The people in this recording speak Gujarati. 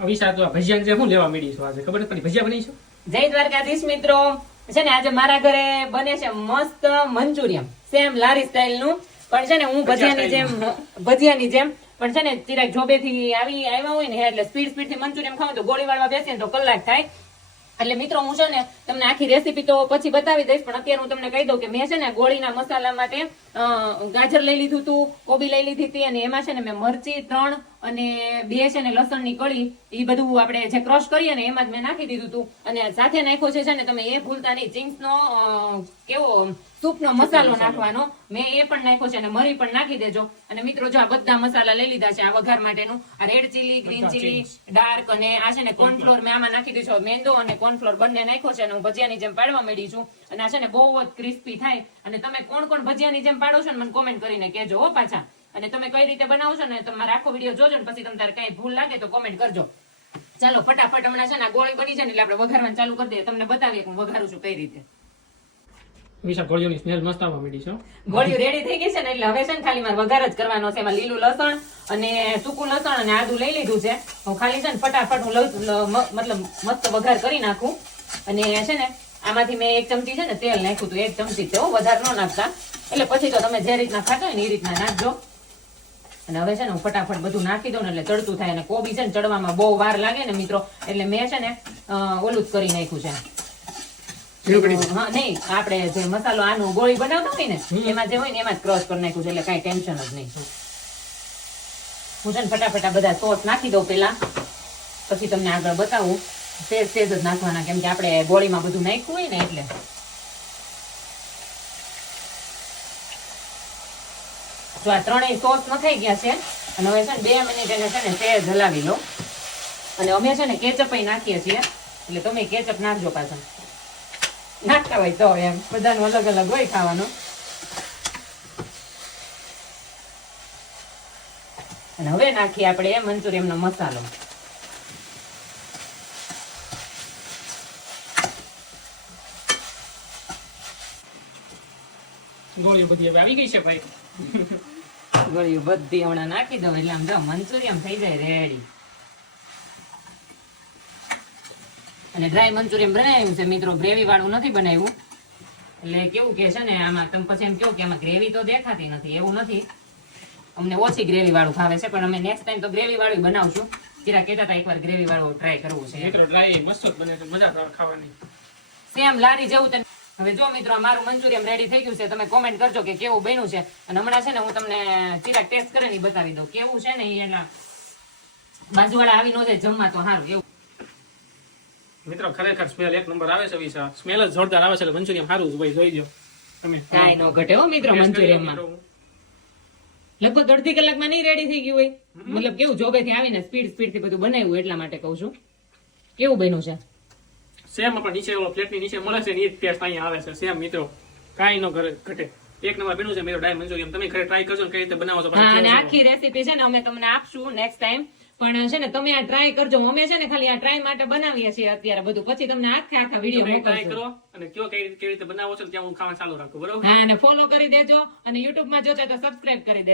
અવિશા તો ભજીયા જે હું લેવા માંડીશું આજે ખબર પડી ભજીયા બનીશું. જય દ્વારકાધીશ મિત્રો, છે ને આજે મારા ઘરે બને છે મસ્ત મંચુરિયન, સેમ લારી સ્ટાઇલ નું, પણ છે ને હું ભજીયાની જેમ પણ છે ને ચિરાગ જોબે થી આવ્યા હોય ને એટલે સ્પીડ થી મંચુરિયન ખાવ તો ગોળી વાળવા બેસીએ ને તો કલાક થાય. એટલે મિત્રો હું છે ને તમને આખી રેસીપી તો પછી બતાવી દઈશ, પણ અત્યારે હું તમને કહી દઉં કે મેં છે ને ગોળીના મસાલા માટે ગાજર લઈ લીધું હતું, કોબી લઈ લીધી હતી, અને એમાં છે ને મેં મરચી 3 અને 2 છે ને લસણની કળી, એ બધું આપણે જે ક્રશ કરીએ ને એમાં જ મેં નાખી દીધું હતું. અને સાથે નાખ્યો છે ને તમે એ ભૂલતા નહીં, ચિંગ્સનો કેવો સૂપનો મસાલો નાખવાનો, મેં એ પણ નાખ્યો છે અને મરી પણ નાખી દેજો. અને મિત્રો જો આ બધા મસાલા લઈ લીધા છે આ વઘાર માટેનું, આ red chilli, green chilli, dark, અને આ છે ને કોર્નફ્લોર મેં આમાં નાખી દીધો, મેંદો અને કોર્નફ્લોર બંને નાખ્યો છે. અને હું ભજીયાની જેમ પાડવા માંડી છું, અને આ છે ને બહુ જ ક્રિસ્પી થાય. અને તમે કોણ કોણ ભજીયાની જેમ પાડો છો ને મને કોમેન્ટ કરીને કહેજો હો પાછા, અને તમે કઈ રીતે બનાવો છો ને તમારે આખો વિડીયો જોજો ને પછી તમારે કઈ ભૂલ લાગે તો કોમેન્ટ કરજો. ચાલો ફટાફટ હમણાં છે ને ગોળી બની જાય ને એટલે આપણે વઘારવાનું ચાલુ કરી દઈએ, તમને બતાવીએ કે હું વઘારું છું કઈ રીતે. અવિશા ગોળીઓની સ્મેલ મસ્ત આવવા માંડી છે. ગોળીઓ રેડી થઈ ગઈ છે ને એટલે હવે છે ને ખાલી મારે વઘાર જ કરવાનો છે. એમાં લીલું લસણ અને સૂકું લસણ અને આદુ લઈ લીધું છે. હું ખાલી છે ને ફટાફટ હું મતલબ મસ્ત વઘાર કરી નાખું. અને છે ને આમાંથી મેં 1 ચમચી છે ને તેલ નાખ્યું હતું, 1 ચમચી તેલ, વધારે ન નાખતા, એટલે પછી તો તમે જે રીતના ખાતા હોય ને એ રીતના નાખજો. અને હવે છે ને હું ફટાફટ બધું નાખી દઉં ને એટલે ચડતું થાય. અને કોબી છે ને ચડવામાં બહુ વાર લાગે ને મિત્રો, એટલે મેં છે ને ઓલું જ કરી નાખ્યું છે. હા નહીં, આપણે જે મસાલો આનું ગોળી બનાવતા હોય ને એમાં જે હોય ને એમાં જ ક્રશ કરી નાખ્યું છે, એટલે કઈ ટેન્શન જ નહીં. હું છે ને ફટાફટ આ બધા સોસ નાખી દઉં પેલા, પછી તમને આગળ બતાવું. સેજ સેજ જ નાખવાના, કેમ કે આપણે ગોળીમાં બધું નાખ્યું હોય ને એટલે. જો આ 3 સોસ નખાઈ ગયા છે, અને હવે છે ને 2 મિનિટ એને છે ને સેજ હલાવી લો. અને અમે છે ને કેચઅપ નાખીએ છીએ, એટલે તમે કેચઅપ નાખજો પાછા, નાખતા હોય તો એમ, બધાનું અલગ અલગ હોય ખાવાનું. અને હવે નાખીએ આપણે મંચુરિયનનો મસાલો. ગોળીઓ બધી હવે આવી ગઈ છે ભાઈ. ગળ્યું બધી હમણાં નાખી દઉં એટલે આમ જો મંચુરિયન થઈ જાય રેડી. અને ડ્રાય મંચુરિયન બનાવ્યું છે મિત્રો, ગ્રેવી વાળું નથી બનાવ્યું. એટલે કેવું કે છે ને આમાં તમે પછી એમ કહો કે આમાં ગ્રેવી તો દેખાતી નથી, એવું નથી. અમને ઓછી ગ્રેવી વાળું ભાવે છે, પણ અમે નેક્સ્ટ ટાઈમ તો ગ્રેવી વાળું બનાવશું. ચિરા કહેતા હતા એકવાર ગ્રેવી વાળું ટ્રાય કરવું છે. મિત્રો ડ્રાય મસ્ત બને છે, મજા આવે ખાવાની, સેમ લારી જેવું. હવે જો મિત્રો મારું મંચુરિયન રેડી થઈ ગયું છે, તમે કોમેન્ટ કરજો કે કેવું બન્યું છે. અને હમણાં છે ને હું તમને ચિરાગ ટેસ્ટ કરીને બતાવી દઉં કેવું છે ને. એના બાજુવાળા આવી ન જાય જમવા તો સારું એવું. મિત્રો ખરેખર સ્મેલ 1 નંબર આવે છે. અવિશા સ્મેલ જ જોરદાર આવે છે, એટલે મંચુરિયન સારું છે ભાઈ, જોઈ લો તમે. કાંઈ ન ઘટે હો મિત્રો મંચુરિયનમાં. લગભગ 1.5 કલાકમાં નહીં રેડી થઈ ગયું હોય, મતલબ કેવું જોબેથી આવીને સ્પીડ થી બધું બનાવ્યું એટલા માટે કહું છું. કેવું બન્યું છે? સેમ આપણે નીચે ઓલો પ્લેટની નીચે મળે છે ને એ જ ટેસ્ટ અહીંયા આવે છે સેમ મિત્રો, કાંઈ ન ઘટે. 1 નંબર બન્યું છે મિત્રો ડાય મંચુરિયન. તમે ઘરે ટ્રાય કરજો ને કઈ રીતે બનાવો છો. હા, અને આખી રેસીપી છે ને અમે તમને આપશું નેક્સ્ટ ટાઈમ, પણ છે ને તમે આ ટ્રાય કરજો. અમે છે ને ખાલી આ ટ્રાય માટે બનાવીએ છીએ અત્યારે બધું, પછી તમને આખા વિડીયો ટ્રાય કરો અને કયો કેવી રીતે બનાવો છો ત્યાં હું ખાવા ચાલુ રાખું, બરોબર? હા, અને ફોલો કરી દેજો, અને યુટ્યુબ માં જોતા તો સબસ્ક્રાઇબ કરી દેજો.